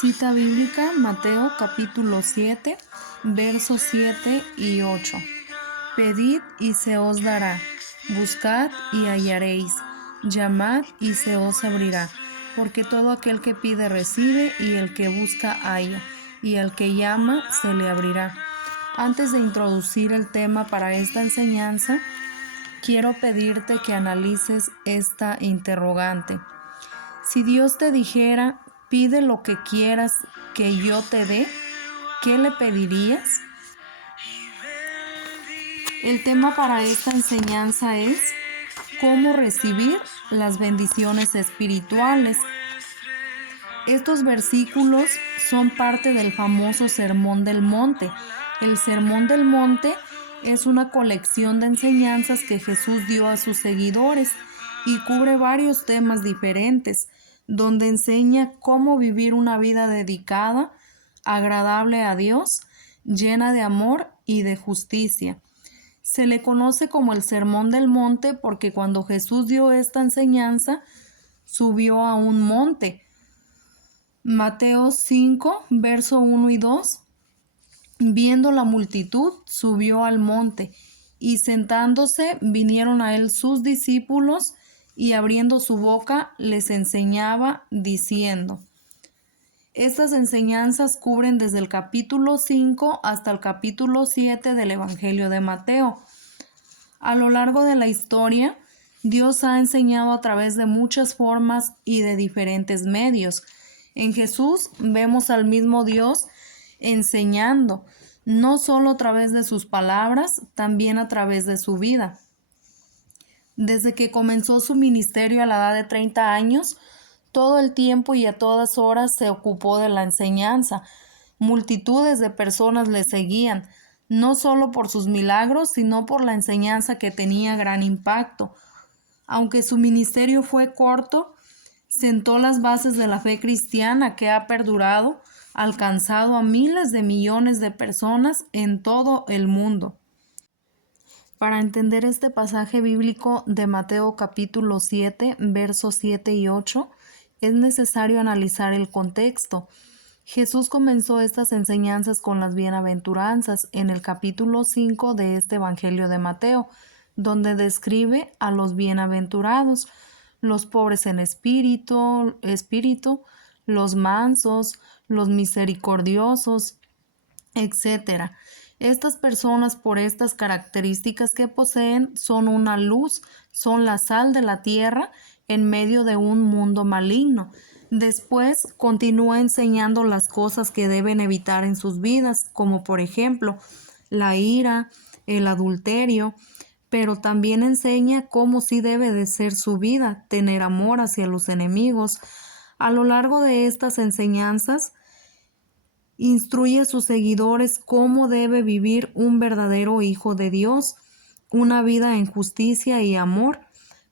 Cita bíblica, Mateo capítulo 7, versos 7 y 8. Pedid y se os dará, buscad y hallaréis, llamad y se os abrirá, porque todo aquel que pide recibe, y el que busca halla, y al que llama se le abrirá. Antes de introducir el tema para esta enseñanza, quiero pedirte que analices esta interrogante. Si Dios te dijera, pide lo que quieras que yo te dé, ¿qué le pedirías? El tema para esta enseñanza es cómo recibir las bendiciones espirituales. Estos versículos son parte del famoso Sermón del Monte. El Sermón del Monte es una colección de enseñanzas que Jesús dio a sus seguidores y cubre varios temas diferentes, donde enseña cómo vivir una vida dedicada, agradable a Dios, llena de amor y de justicia. Se le conoce como el Sermón del Monte porque cuando Jesús dio esta enseñanza, subió a un monte. Mateo 5, verso 1 y 2. Viendo la multitud, subió al monte, y sentándose vinieron a él sus discípulos, y abriendo su boca les enseñaba, diciendo. Estas enseñanzas cubren desde el capítulo 5 hasta el capítulo 7 del Evangelio de Mateo. A lo largo de la historia, Dios ha enseñado a través de muchas formas y de diferentes medios. En Jesús vemos al mismo Dios enseñando, no solo a través de sus palabras, también a través de su vida. Desde que comenzó su ministerio a la edad de 30 años, todo el tiempo y a todas horas se ocupó de la enseñanza. Multitudes de personas le seguían, no solo por sus milagros, sino por la enseñanza que tenía gran impacto. Aunque su ministerio fue corto, sentó las bases de la fe cristiana que ha perdurado, alcanzado a miles de millones de personas en todo el mundo. Para entender este pasaje bíblico de Mateo capítulo 7, versos 7 y 8, es necesario analizar el contexto. Jesús comenzó estas enseñanzas con las bienaventuranzas en el capítulo 5 de este Evangelio de Mateo, donde describe a los bienaventurados, los pobres en espíritu, los mansos, los misericordiosos, etc. Estas personas, por estas características que poseen, son una luz, son la sal de la tierra en medio de un mundo maligno. Después continúa enseñando las cosas que deben evitar en sus vidas, como por ejemplo la ira, el adulterio, pero también enseña cómo sí debe de ser su vida, tener amor hacia los enemigos. A lo largo de estas enseñanzas, instruye a sus seguidores cómo debe vivir un verdadero hijo de Dios, una vida en justicia y amor.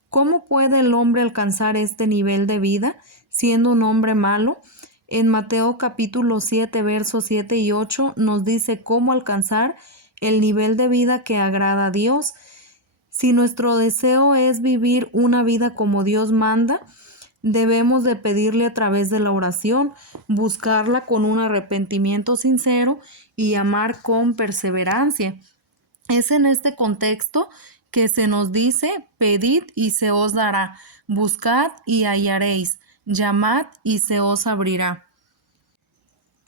¿Cómo puede el hombre alcanzar este nivel de vida siendo un hombre malo? En Mateo capítulo 7, versos 7 y 8 nos dice cómo alcanzar el nivel de vida que agrada a Dios. Si nuestro deseo es vivir una vida como Dios manda, debemos de pedirle a través de la oración, buscarla con un arrepentimiento sincero y amar con perseverancia. Es en este contexto que se nos dice, pedid y se os dará, buscad y hallaréis, llamad y se os abrirá.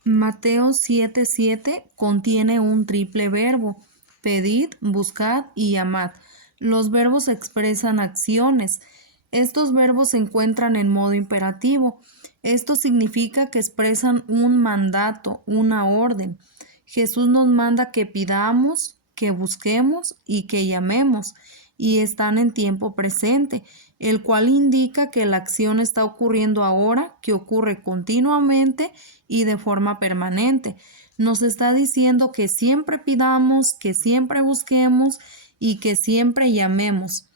Mateo 7:7 contiene un triple verbo, pedid, buscad y llamad. Los verbos expresan acciones. Estos verbos se encuentran en modo imperativo. Esto significa que expresan un mandato, una orden. Jesús nos manda que pidamos, que busquemos y que llamemos, y están en tiempo presente, el cual indica que la acción está ocurriendo ahora, que ocurre continuamente y de forma permanente. Nos está diciendo que siempre pidamos, que siempre busquemos y que siempre llamemos.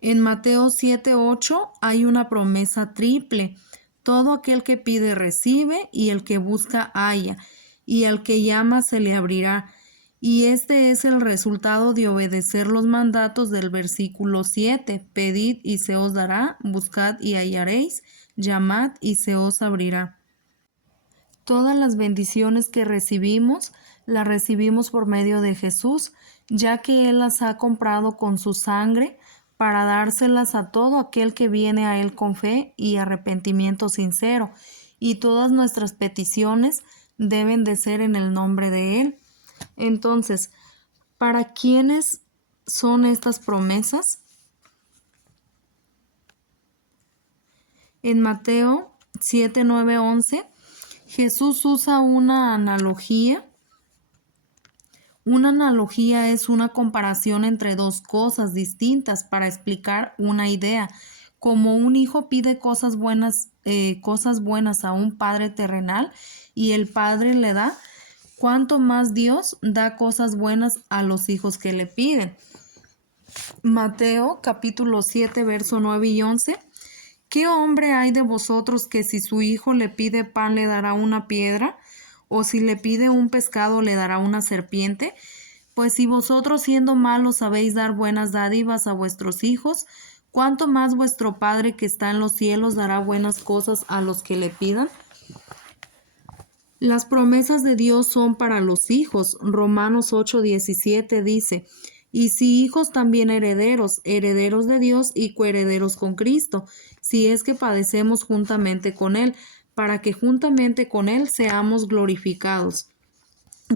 En Mateo 7:8 hay una promesa triple. Todo aquel que pide recibe, y el que busca halla, y al que llama se le abrirá. Y este es el resultado de obedecer los mandatos del versículo 7. Pedid y se os dará, buscad y hallaréis, llamad y se os abrirá. Todas las bendiciones que recibimos, las recibimos por medio de Jesús, ya que Él las ha comprado con su sangre para dárselas a todo aquel que viene a Él con fe y arrepentimiento sincero. Y todas nuestras peticiones deben de ser en el nombre de Él. Entonces, ¿para quiénes son estas promesas? En Mateo 7, 9, 11, Jesús usa una analogía. Una analogía es una comparación entre dos cosas distintas para explicar una idea. Como un hijo pide cosas buenas a un padre terrenal y el padre le da, ¿cuánto más Dios da cosas buenas a los hijos que le piden? Mateo capítulo 7, verso 9 y 11. ¿Qué hombre hay de vosotros que si su hijo le pide pan le dará una piedra? ¿O si le pide un pescado le dará una serpiente? Pues si vosotros siendo malos sabéis dar buenas dádivas a vuestros hijos, ¿cuánto más vuestro Padre que está en los cielos dará buenas cosas a los que le pidan? Las promesas de Dios son para los hijos. Romanos 8:17 dice, y si hijos también herederos, herederos de Dios y coherederos con Cristo, si es que padecemos juntamente con Él, para que juntamente con Él seamos glorificados.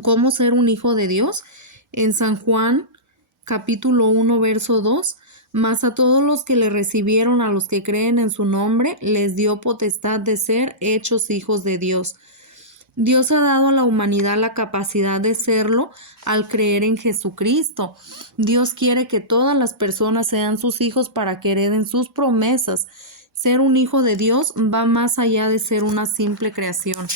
¿Cómo ser un hijo de Dios? En San Juan, capítulo 1, verso 2, mas a todos los que le recibieron, a los que creen en su nombre, les dio potestad de ser hechos hijos de Dios. Dios ha dado a la humanidad la capacidad de serlo al creer en Jesucristo. Dios quiere que todas las personas sean sus hijos para que hereden sus promesas. Ser un hijo de Dios va más allá de ser una simple creación.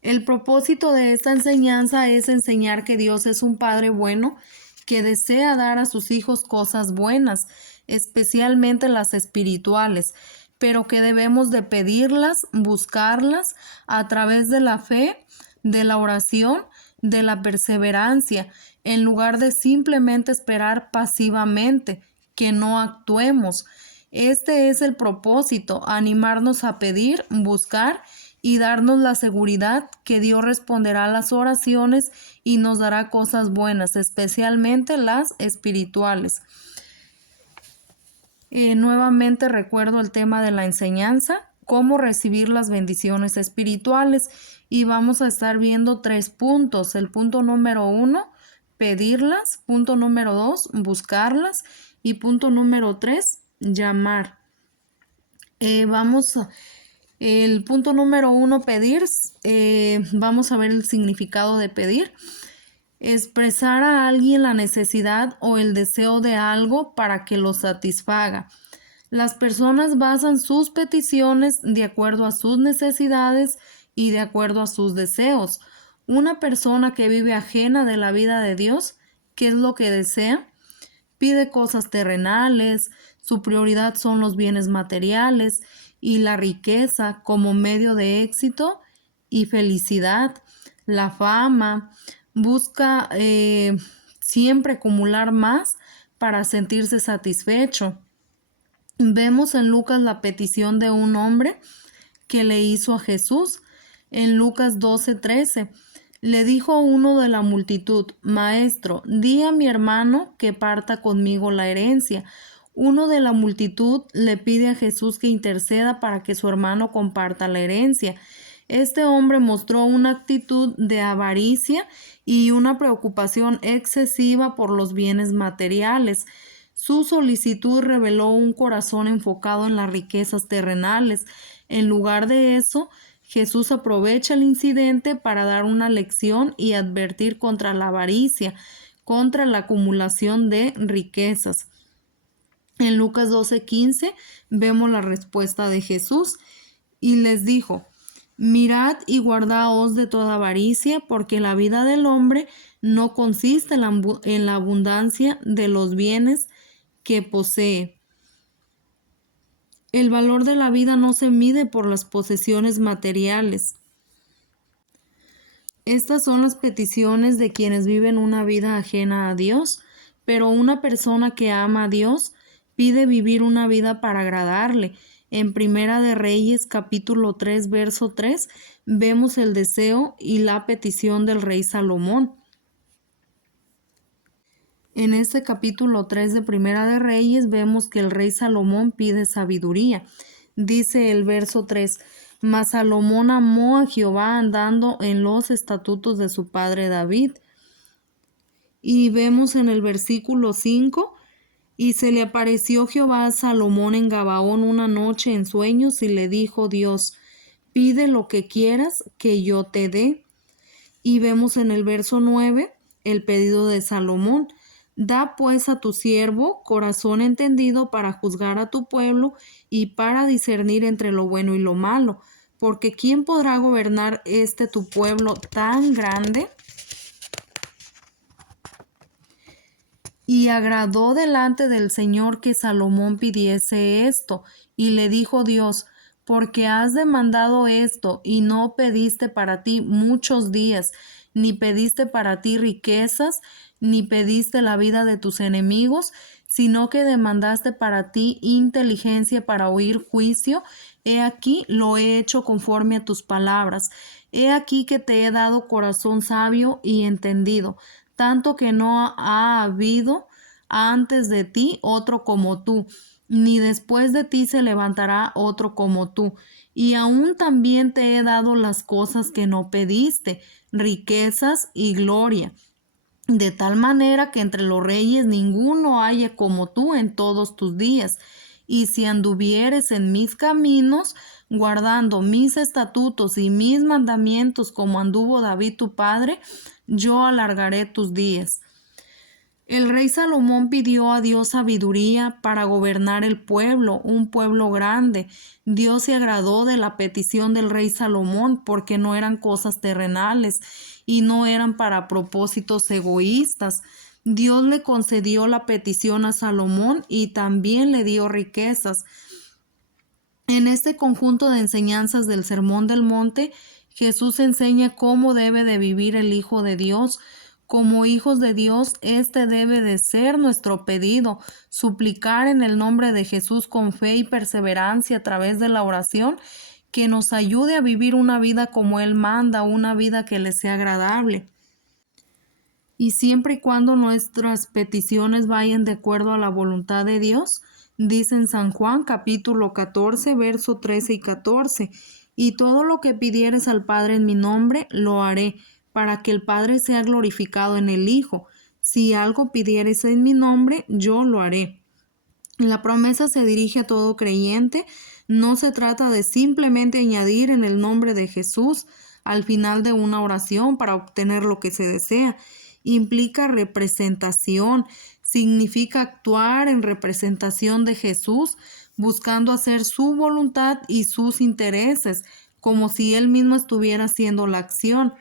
El propósito de esta enseñanza es enseñar que Dios es un Padre bueno que desea dar a sus hijos cosas buenas, especialmente las espirituales, pero que debemos de pedirlas, buscarlas a través de la fe, de la oración, de la perseverancia, en lugar de simplemente esperar pasivamente, que no actuemos. Este es el propósito, animarnos a pedir, buscar y darnos la seguridad que Dios responderá a las oraciones y nos dará cosas buenas, especialmente las espirituales. Nuevamente recuerdo el tema de la enseñanza, cómo recibir las bendiciones espirituales, y vamos a estar viendo 3 puntos. El punto número 1, pedirlas. Punto número 2, buscarlas. Y punto número 3, llamar. El punto número 1, pedir. Vamos a ver el significado de pedir. Expresar a alguien la necesidad o el deseo de algo para que lo satisfaga. Las personas basan sus peticiones de acuerdo a sus necesidades y de acuerdo a sus deseos. Una persona que vive ajena de la vida de Dios, ¿qué es lo que desea? Pide cosas terrenales, su prioridad son los bienes materiales y la riqueza como medio de éxito y felicidad, la fama. Busca siempre acumular más para sentirse satisfecho. Vemos en Lucas la petición de un hombre que le hizo a Jesús. En Lucas 12:13, le dijo uno de la multitud, Maestro, di a mi hermano que parta conmigo la herencia. Uno de la multitud le pide a Jesús que interceda para que su hermano comparta la herencia. Este hombre mostró una actitud de avaricia y una preocupación excesiva por los bienes materiales. Su solicitud reveló un corazón enfocado en las riquezas terrenales. En lugar de eso, Jesús aprovecha el incidente para dar una lección y advertir contra la avaricia, contra la acumulación de riquezas. En Lucas 12:15 vemos la respuesta de Jesús y les dijo, mirad y guardaos de toda avaricia, porque la vida del hombre no consiste en la abundancia de los bienes que posee. El valor de la vida no se mide por las posesiones materiales. Estas son las peticiones de quienes viven una vida ajena a Dios, pero una persona que ama a Dios pide vivir una vida para agradarle. En Primera de Reyes, capítulo 3, verso 3, vemos el deseo y la petición del rey Salomón. En este capítulo 3 de Primera de Reyes vemos que el rey Salomón pide sabiduría. Dice el verso 3, mas Salomón amó a Jehová andando en los estatutos de su padre David. Y vemos en el versículo 5, y se le apareció Jehová a Salomón en Gabaón una noche en sueños y le dijo Dios, pide lo que quieras que yo te dé. Y vemos en el verso 9 el pedido de Salomón. Da pues a tu siervo corazón entendido para juzgar a tu pueblo y para discernir entre lo bueno y lo malo, porque ¿quién podrá gobernar tu pueblo tan grande? Y agradó delante del Señor que Salomón pidiese esto, y le dijo Dios, porque has demandado esto, y no pediste para ti muchos días, ni pediste para ti riquezas, ni pediste la vida de tus enemigos, sino que demandaste para ti inteligencia para oír juicio. He aquí lo he hecho conforme a tus palabras. He aquí que te he dado corazón sabio y entendido, tanto que no ha habido antes de ti otro como tú, ni después de ti se levantará otro como tú. Y aún también te he dado las cosas que no pediste, riquezas y gloria, de tal manera que entre los reyes ninguno haya como tú en todos tus días. Y si anduvieres en mis caminos, guardando mis estatutos y mis mandamientos como anduvo David tu padre, yo alargaré tus días. El rey Salomón pidió a Dios sabiduría para gobernar el pueblo, un pueblo grande. Dios se agradó de la petición del rey Salomón porque no eran cosas terrenales y no eran para propósitos egoístas. Dios le concedió la petición a Salomón y también le dio riquezas. En este conjunto de enseñanzas del Sermón del Monte, Jesús enseña cómo debe de vivir el Hijo de Dios. Como hijos de Dios, este debe de ser nuestro pedido, suplicar en el nombre de Jesús con fe y perseverancia a través de la oración, que nos ayude a vivir una vida como Él manda, una vida que le sea agradable. Y siempre y cuando nuestras peticiones vayan de acuerdo a la voluntad de Dios, dice en San Juan capítulo 14, verso 13 y 14, y todo lo que pidieres al Padre en mi nombre, lo haré, para que el Padre sea glorificado en el Hijo. Si algo pidieres en mi nombre, yo lo haré. La promesa se dirige a todo creyente, no se trata de simplemente añadir en el nombre de Jesús al final de una oración para obtener lo que se desea. Implica representación, significa actuar en representación de Jesús, buscando hacer su voluntad y sus intereses, como si Él mismo estuviera haciendo la acción.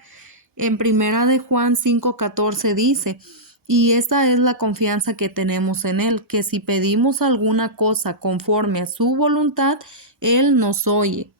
En Primera de Juan 5:14 dice, y esta es la confianza que tenemos en Él, que si pedimos alguna cosa conforme a su voluntad, Él nos oye.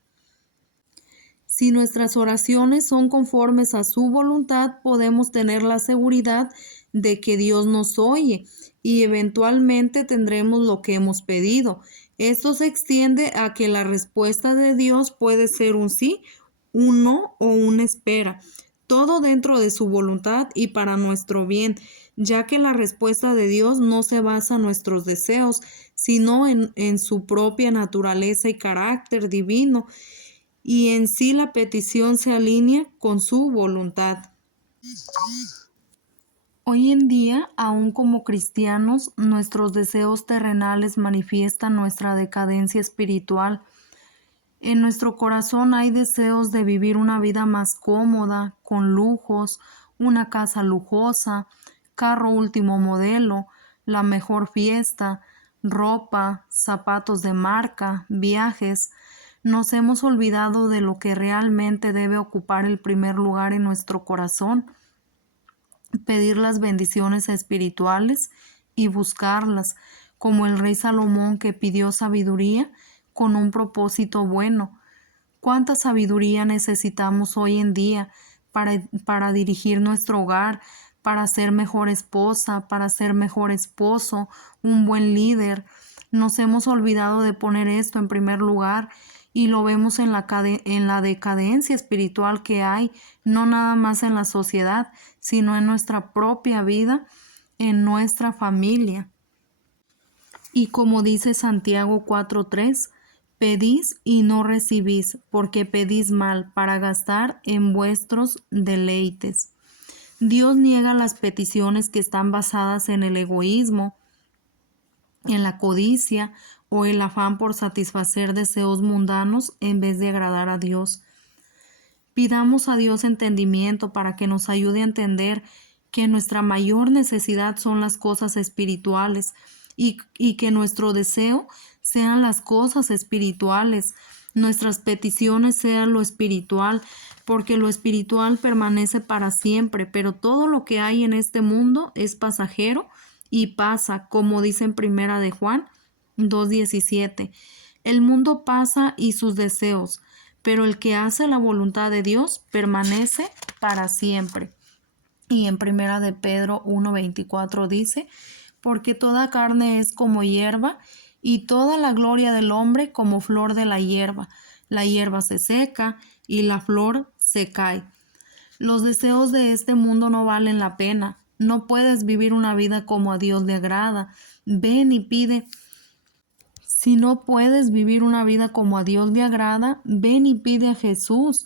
Si nuestras oraciones son conformes a su voluntad, podemos tener la seguridad de que Dios nos oye y eventualmente tendremos lo que hemos pedido. Esto se extiende a que la respuesta de Dios puede ser un sí, un no o una espera, todo dentro de su voluntad y para nuestro bien, ya que la respuesta de Dios no se basa en nuestros deseos, sino en su propia naturaleza y carácter divino, y en sí la petición se alinea con su voluntad. Hoy en día, aún como cristianos, nuestros deseos terrenales manifiestan nuestra decadencia espiritual. En nuestro corazón hay deseos de vivir una vida más cómoda, con lujos, una casa lujosa, carro último modelo, la mejor fiesta, ropa, zapatos de marca, viajes. Nos hemos olvidado de lo que realmente debe ocupar el primer lugar en nuestro corazón, pedir las bendiciones espirituales y buscarlas, como el rey Salomón que pidió sabiduría con un propósito bueno. ¿Cuánta sabiduría necesitamos hoy en día para dirigir nuestro hogar, para ser mejor esposa, para ser mejor esposo, un buen líder? Nos hemos olvidado de poner esto en primer lugar y lo vemos en la decadencia espiritual que hay, no nada más en la sociedad, sino en nuestra propia vida, en nuestra familia. Y como dice Santiago 4:3, pedís y no recibís, porque pedís mal para gastar en vuestros deleites. Dios niega las peticiones que están basadas en el egoísmo, en la codicia o el afán por satisfacer deseos mundanos en vez de agradar a Dios. Pidamos a Dios entendimiento para que nos ayude a entender que nuestra mayor necesidad son las cosas espirituales y que nuestro deseo sean las cosas espirituales, nuestras peticiones sean lo espiritual, porque lo espiritual permanece para siempre, pero todo lo que hay en este mundo es pasajero y pasa, como dice en Primera de Juan 2:17. El mundo pasa y sus deseos, pero el que hace la voluntad de Dios permanece para siempre. Y en Primera de Pedro 1:24 dice, porque toda carne es como hierba, y toda la gloria del hombre como flor de la hierba. La hierba se seca y la flor se cae. Los deseos de este mundo no valen la pena. No puedes vivir una vida como a Dios le agrada. Ven y pide. Si no puedes vivir una vida como a Dios le agrada, ven y pide a Jesús.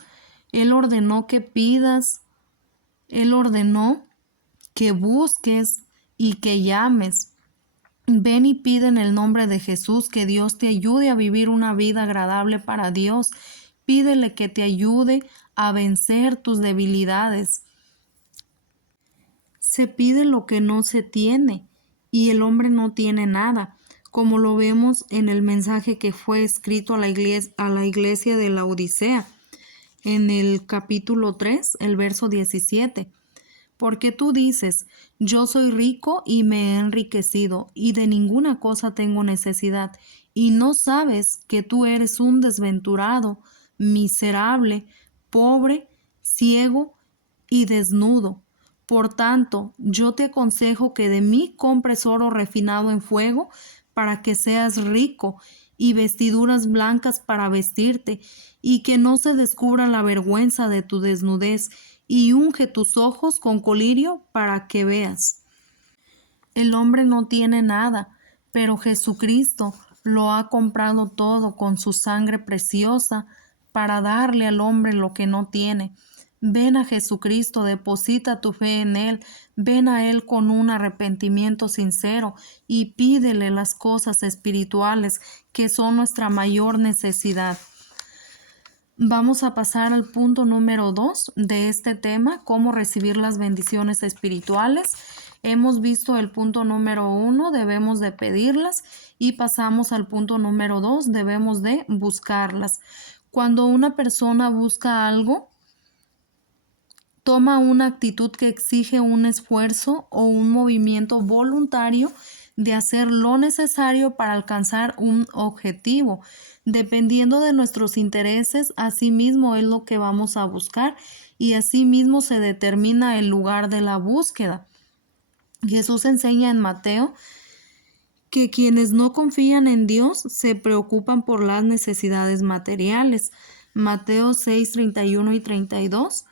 Él ordenó que pidas. Él ordenó que busques y que llames. Ven y pide en el nombre de Jesús que Dios te ayude a vivir una vida agradable para Dios. Pídele que te ayude a vencer tus debilidades. Se pide lo que no se tiene y el hombre no tiene nada, como lo vemos en el mensaje que fue escrito a la iglesia de la Odisea, en el capítulo 3, el verso 17. Porque tú dices, yo soy rico y me he enriquecido, y de ninguna cosa tengo necesidad, y no sabes que tú eres un desventurado, miserable, pobre, ciego y desnudo. Por tanto, yo te aconsejo que de mí compres oro refinado en fuego, para que seas rico, y vestiduras blancas para vestirte, y que no se descubra la vergüenza de tu desnudez, y unge tus ojos con colirio para que veas. El hombre no tiene nada, pero Jesucristo lo ha comprado todo con su sangre preciosa para darle al hombre lo que no tiene. Ven a Jesucristo, deposita tu fe en Él, ven a Él con un arrepentimiento sincero y pídele las cosas espirituales que son nuestra mayor necesidad. Vamos a pasar al punto número 2 de este tema, cómo recibir las bendiciones espirituales. Hemos visto el punto número 1, debemos de pedirlas, y pasamos al punto número 2, debemos de buscarlas. Cuando una persona busca algo, toma una actitud que exige un esfuerzo o un movimiento voluntario de hacer lo necesario para alcanzar un objetivo. Dependiendo de nuestros intereses, asimismo es lo que vamos a buscar y asimismo se determina el lugar de la búsqueda. Jesús enseña en Mateo que quienes no confían en Dios se preocupan por las necesidades materiales. Mateo 6, 31 y 32.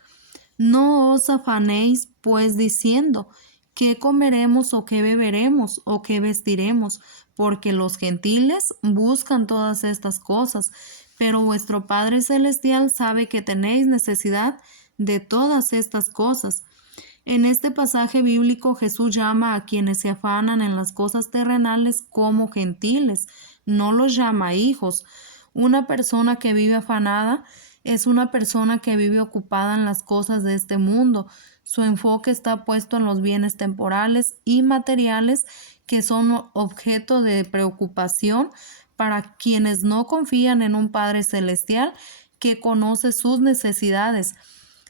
No os afanéis, pues, diciendo, ¿qué comeremos o qué beberemos o qué vestiremos? Porque los gentiles buscan todas estas cosas, pero vuestro Padre Celestial sabe que tenéis necesidad de todas estas cosas. En este pasaje bíblico Jesús llama a quienes se afanan en las cosas terrenales como gentiles, no los llama hijos. Una persona que vive afanada es una persona que vive ocupada en las cosas de este mundo. Su enfoque está puesto en los bienes temporales y materiales que son objeto de preocupación para quienes no confían en un Padre Celestial que conoce sus necesidades.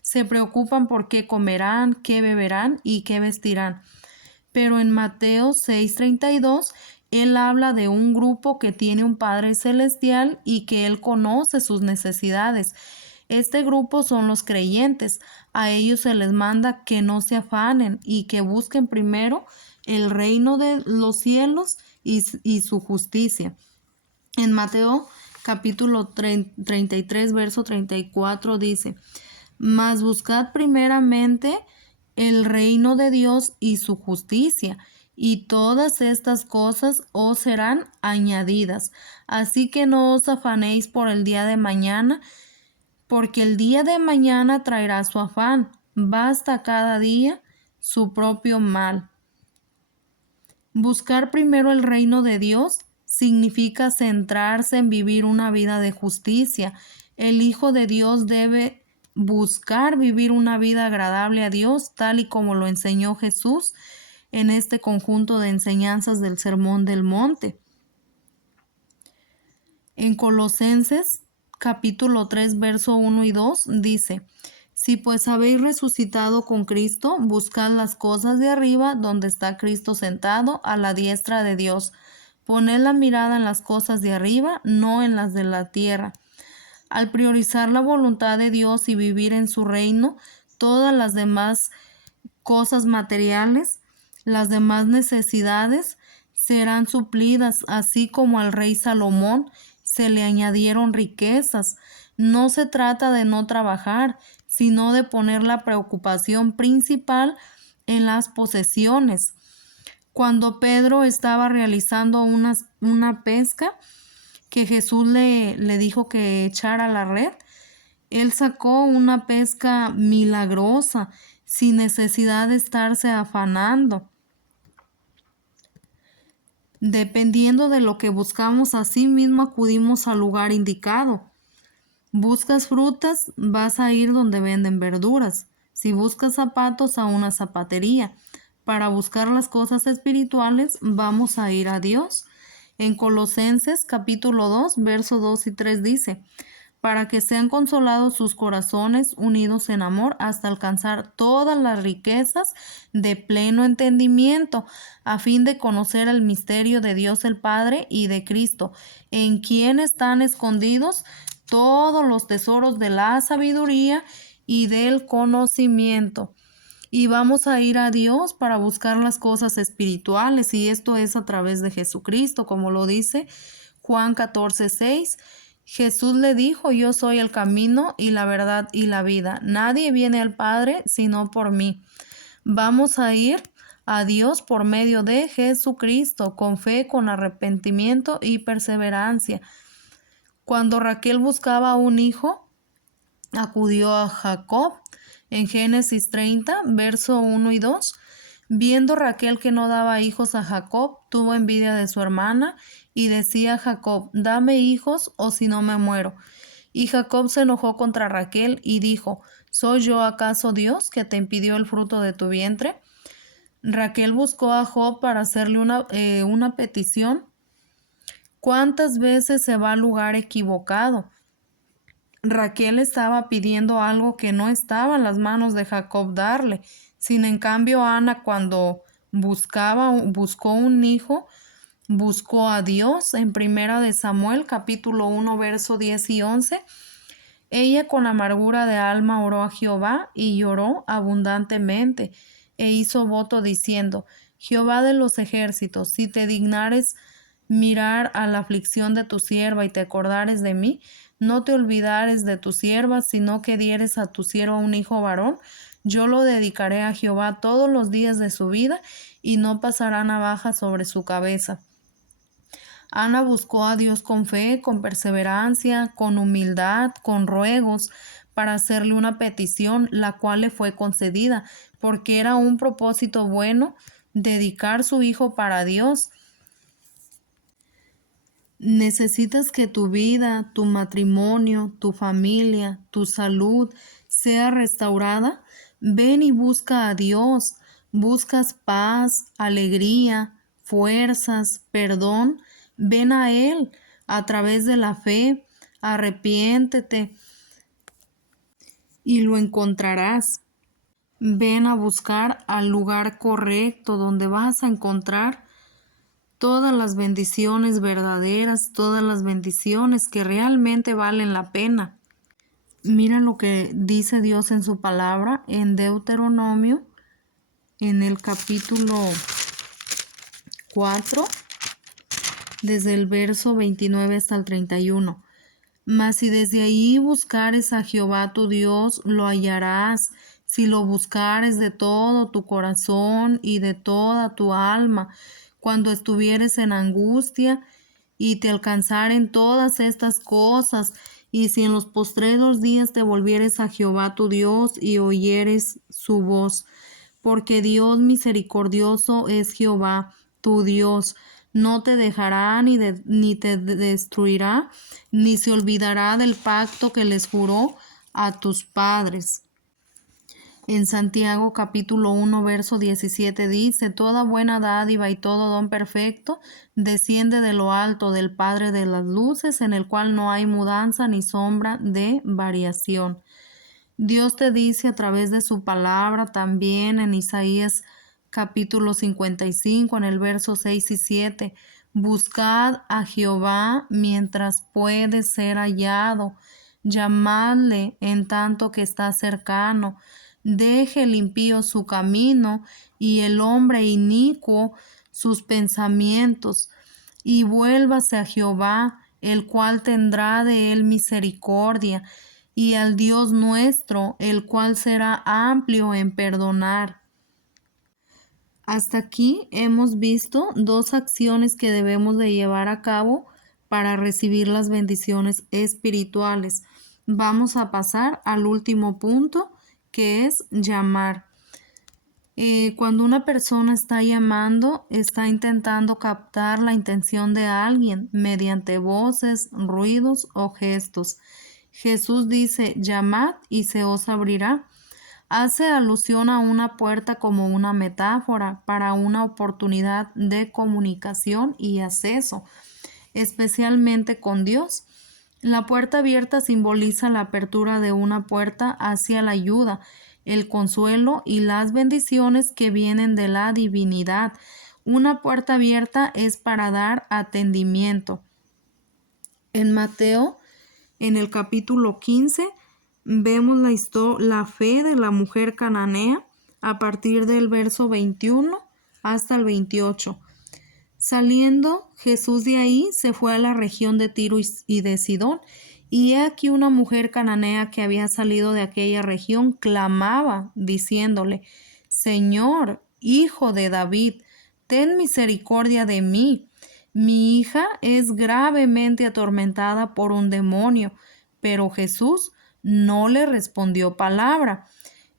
Se preocupan por qué comerán, qué beberán y qué vestirán. Pero en Mateo 6:32 Él habla de un grupo que tiene un Padre Celestial y que Él conoce sus necesidades. Este grupo son los creyentes. A ellos se les manda que no se afanen y que busquen primero el reino de los cielos y su justicia. En Mateo capítulo 33, verso 34 dice: Mas buscad primeramente el reino de Dios y su justicia, y todas estas cosas os serán añadidas. Así que no os afanéis por el día de mañana, porque el día de mañana traerá su afán. Basta cada día su propio mal. Buscar primero el reino de Dios significa centrarse en vivir una vida de justicia. El Hijo de Dios debe buscar vivir una vida agradable a Dios, tal y como lo enseñó Jesús en este conjunto de enseñanzas del Sermón del Monte. En Colosenses capítulo 3, verso 1 y 2 dice: Si pues habéis resucitado con Cristo, buscad las cosas de arriba, donde está Cristo sentado a la diestra de Dios. Poned la mirada en las cosas de arriba, no en las de la tierra. Al priorizar la voluntad de Dios y vivir en su reino, todas las demás cosas materiales, las demás necesidades serán suplidas, así como al rey Salomón se le añadieron riquezas. No se trata de no trabajar, sino de poner la preocupación principal en las posesiones. Cuando Pedro estaba realizando una pesca, que Jesús le dijo que echara la red, él sacó una pesca milagrosa, sin necesidad de estarse afanando. Dependiendo de lo que buscamos, así mismo acudimos al lugar indicado. Buscas frutas, vas a ir donde venden verduras. Si buscas zapatos, a una zapatería. Para buscar las cosas espirituales, vamos a ir a Dios. En Colosenses capítulo 2, versos 2 y 3 dice: Para que sean consolados sus corazones unidos en amor hasta alcanzar todas las riquezas de pleno entendimiento, a fin de conocer el misterio de Dios el Padre y de Cristo, en quien están escondidos todos los tesoros de la sabiduría y del conocimiento. Y vamos a ir a Dios para buscar las cosas espirituales, y esto es a través de Jesucristo, como lo dice Juan 14:6. Jesús le dijo: Yo soy el camino y la verdad y la vida. Nadie viene al Padre sino por mí. Vamos a ir a Dios por medio de Jesucristo, con fe, con arrepentimiento y perseverancia. Cuando Raquel buscaba un hijo, acudió a Jacob. En Génesis 30, verso 1 y 2, viendo Raquel que no daba hijos a Jacob, tuvo envidia de su hermana y decía a Jacob: Dame hijos o si no me muero. Y Jacob se enojó contra Raquel y dijo: ¿Soy yo acaso Dios que te impidió el fruto de tu vientre? Raquel buscó a Job para hacerle una petición. ¿Cuántas veces se va al lugar equivocado? Raquel estaba pidiendo algo que no estaba en las manos de Jacob darle. Sin en cambio, Ana, cuando buscó un hijo, buscó a Dios. En Primera de Samuel, capítulo 1, verso 10 y 11, ella con amargura de alma oró a Jehová y lloró abundantemente, e hizo voto diciendo: Jehová de los ejércitos, si te dignares mirar a la aflicción de tu sierva y te acordares de mí, no te olvidares de tu sierva, sino que dieres a tu sierva un hijo varón, yo lo dedicaré a Jehová todos los días de su vida, y no pasará navaja sobre su cabeza. Ana buscó a Dios con fe, con perseverancia, con humildad, con ruegos, para hacerle una petición, la cual le fue concedida, porque era un propósito bueno dedicar su hijo para Dios. Necesitas que tu vida, tu matrimonio, tu familia, tu salud sea restaurada. Ven y busca a Dios. Buscas paz, alegría, fuerzas, perdón. Ven a Él a través de la fe. Arrepiéntete y lo encontrarás. Ven a buscar al lugar correcto, donde vas a encontrar todas las bendiciones verdaderas, todas las bendiciones que realmente valen la pena. Mira lo que dice Dios en su palabra en Deuteronomio, en el capítulo 4, desde el verso 29 hasta el 31. Mas si desde ahí buscares a Jehová tu Dios, lo hallarás, si lo buscares de todo tu corazón y de toda tu alma, cuando estuvieres en angustia y te alcanzaren todas estas cosas, y si en los postreros días te volvieres a Jehová tu Dios y oyeres su voz, porque Dios misericordioso es Jehová tu Dios, no te dejará ni te destruirá, ni se olvidará del pacto que les juró a tus padres. En Santiago capítulo 1 verso 17 dice: Toda buena dádiva y todo don perfecto desciende de lo alto del Padre de las luces, en el cual no hay mudanza ni sombra de variación. Dios te dice a través de su palabra también en Isaías capítulo 55 en el verso 6 y 7: Buscad a Jehová mientras puede ser hallado, llamadle en tanto que está cercano. Deje el impío su camino y el hombre inicuo sus pensamientos, y vuélvase a Jehová, el cual tendrá de él misericordia, y al Dios nuestro, el cual será amplio en perdonar. Hasta aquí hemos visto dos acciones que debemos de llevar a cabo para recibir las bendiciones espirituales. Vamos a pasar al último punto, que es llamar. Cuando una persona está llamando, está intentando captar la intención de alguien mediante voces, ruidos o gestos. Jesús dice: llamad y se os abrirá. Hace alusión a una puerta como una metáfora para una oportunidad de comunicación y acceso, especialmente con Dios. La puerta abierta simboliza la apertura de una puerta hacia la ayuda, el consuelo y las bendiciones que vienen de la divinidad. Una puerta abierta es para dar atendimiento. En Mateo, en el capítulo 15, vemos la fe de la mujer cananea a partir del verso 21 hasta el 28. Saliendo Jesús de ahí, se fue a la región de Tiro y de Sidón, y he aquí una mujer cananea que había salido de aquella región clamaba, diciéndole: Señor, hijo de David, ten misericordia de mí. Mi hija es gravemente atormentada por un demonio. Pero Jesús no le respondió palabra.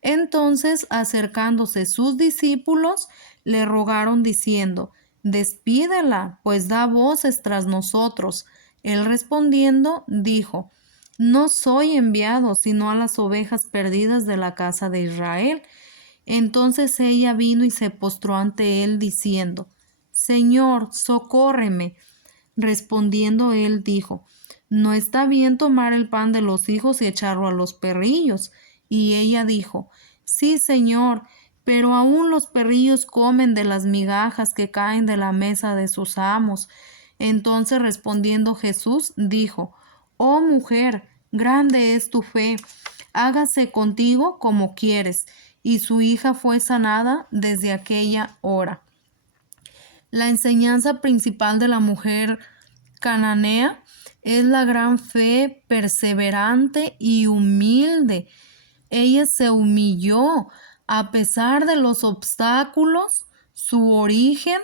Entonces, acercándose sus discípulos, le rogaron diciendo: Despídela, pues da voces tras nosotros. Él respondiendo, dijo: No soy enviado sino a las ovejas perdidas de la casa de Israel. Entonces ella vino y se postró ante él, diciendo: Señor, socórreme. Respondiendo él dijo: No está bien tomar el pan de los hijos y echarlo a los perrillos. Y ella dijo: Sí, Señor, pero aún los perrillos comen de las migajas que caen de la mesa de sus amos. Entonces respondiendo Jesús dijo: Oh mujer, grande es tu fe, hágase contigo como quieres. Y su hija fue sanada desde aquella hora. La enseñanza principal de la mujer cananea es la gran fe perseverante y humilde. Ella se humilló a pesar de los obstáculos, su origen,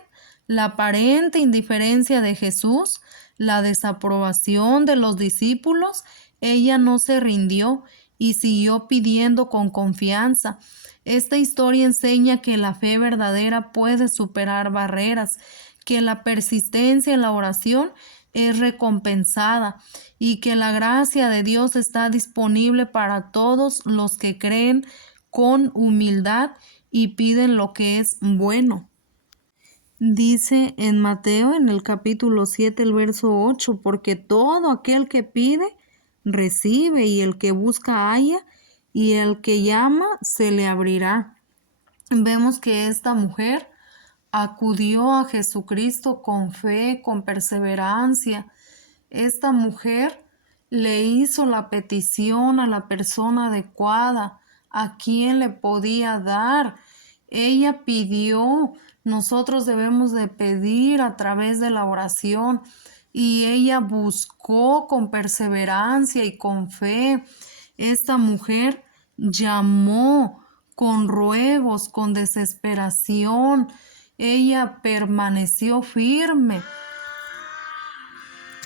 la aparente indiferencia de Jesús, la desaprobación de los discípulos. Ella no se rindió y siguió pidiendo con confianza. Esta historia enseña que la fe verdadera puede superar barreras, que la persistencia en la oración es recompensada y que la gracia de Dios está disponible para todos los que creen con humildad y piden lo que es bueno. Dice en Mateo en el capítulo 7 el verso 8: Porque todo aquel que pide, recibe, y el que busca halla, y el que llama se le abrirá. Vemos que esta mujer acudió a Jesucristo con fe, con perseverancia. Esta mujer le hizo la petición a la persona adecuada, a quien le podía dar. Ella pidió Nosotros debemos de pedir a través de la oración, y ella buscó con perseverancia y con fe. Esta mujer llamó con ruegos, con desesperación. Ella permaneció firme.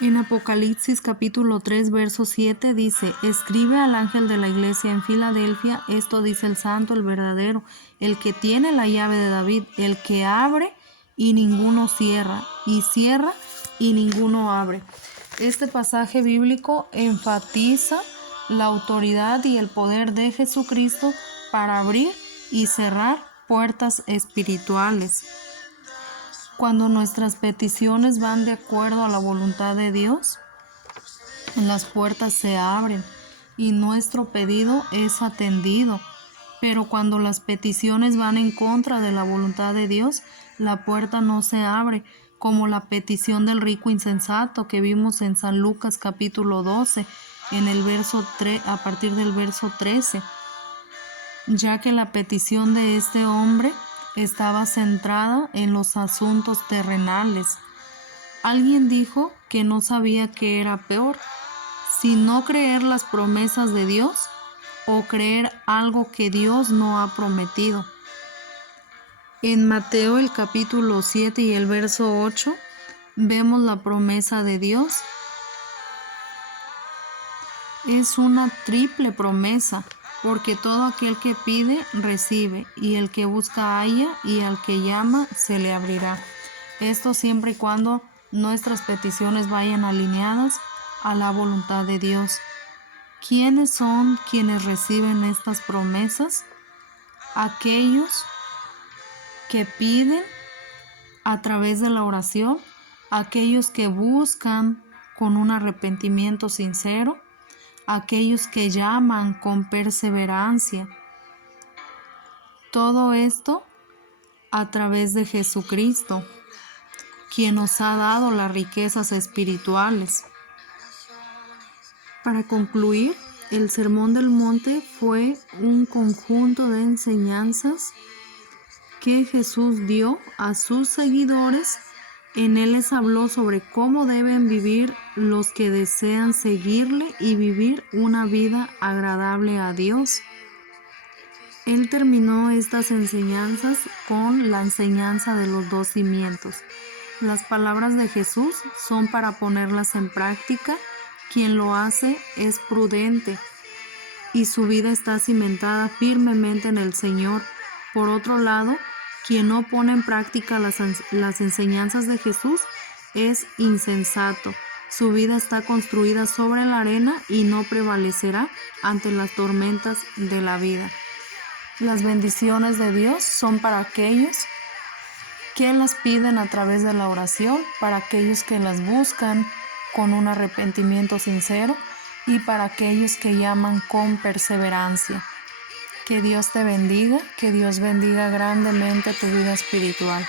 En Apocalipsis capítulo 3, verso 7 dice: escribe al ángel de la iglesia en Filadelfia, esto dice el santo, el verdadero, el que tiene la llave de David, el que abre y ninguno cierra, y cierra y ninguno abre. Este pasaje bíblico enfatiza la autoridad y el poder de Jesucristo para abrir y cerrar puertas espirituales. Cuando nuestras peticiones van de acuerdo a la voluntad de Dios, las puertas se abren y nuestro pedido es atendido. Pero cuando las peticiones van en contra de la voluntad de Dios, la puerta no se abre, como la petición del rico insensato que vimos en San Lucas capítulo 12, en el verso 3, a partir del verso 13, ya que la petición de este hombre estaba centrada en los asuntos terrenales. Alguien dijo que no sabía qué era peor, si no creer las promesas de Dios o creer algo que Dios no ha prometido. En Mateo el capítulo 7 y el verso 8 vemos la promesa de Dios. Es una triple promesa, porque todo aquel que pide, recibe, y el que busca halla, y al que llama, se le abrirá. Esto siempre y cuando nuestras peticiones vayan alineadas a la voluntad de Dios. ¿Quiénes son quienes reciben estas promesas? Aquellos que piden a través de la oración, aquellos que buscan con un arrepentimiento sincero, aquellos que llaman con perseverancia. Todo esto a través de Jesucristo, quien nos ha dado las riquezas espirituales. Para concluir, el Sermón del Monte fue un conjunto de enseñanzas que Jesús dio a sus seguidores. En él les habló sobre cómo deben vivir los que desean seguirle y vivir una vida agradable a Dios. Él terminó estas enseñanzas con la enseñanza de los 2 cimientos. Las palabras de Jesús son para ponerlas en práctica. Quien lo hace es prudente y su vida está cimentada firmemente en el Señor. Por otro lado, quien no pone en práctica las enseñanzas de Jesús es insensato. Su vida está construida sobre la arena y no prevalecerá ante las tormentas de la vida. Las bendiciones de Dios son para aquellos que las piden a través de la oración, para aquellos que las buscan con un arrepentimiento sincero y para aquellos que llaman con perseverancia. Que Dios te bendiga, que Dios bendiga grandemente tu vida espiritual.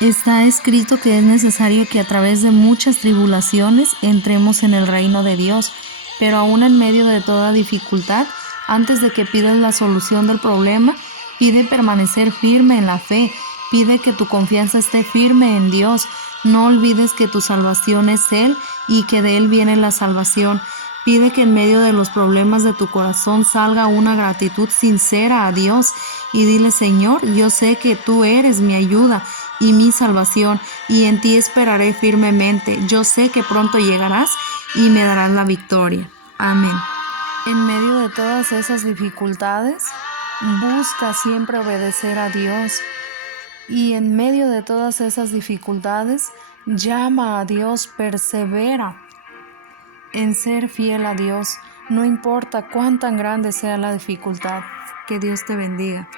Está escrito que es necesario que a través de muchas tribulaciones entremos en el reino de Dios, pero aún en medio de toda dificultad, antes de que pidas la solución del problema, pide permanecer firme en la fe, pide que tu confianza esté firme en Dios. No olvides que tu salvación es Él y que de Él viene la salvación. Pide que en medio de los problemas de tu corazón salga una gratitud sincera a Dios y dile: Señor, yo sé que tú eres mi ayuda y mi salvación, y en ti esperaré firmemente. Yo sé que pronto llegarás y me darás la victoria. Amén. En medio de todas esas dificultades, busca siempre obedecer a Dios. Y en medio de todas esas dificultades, llama a Dios, persevera en ser fiel a Dios, no importa cuán tan grande sea la dificultad. Que Dios te bendiga.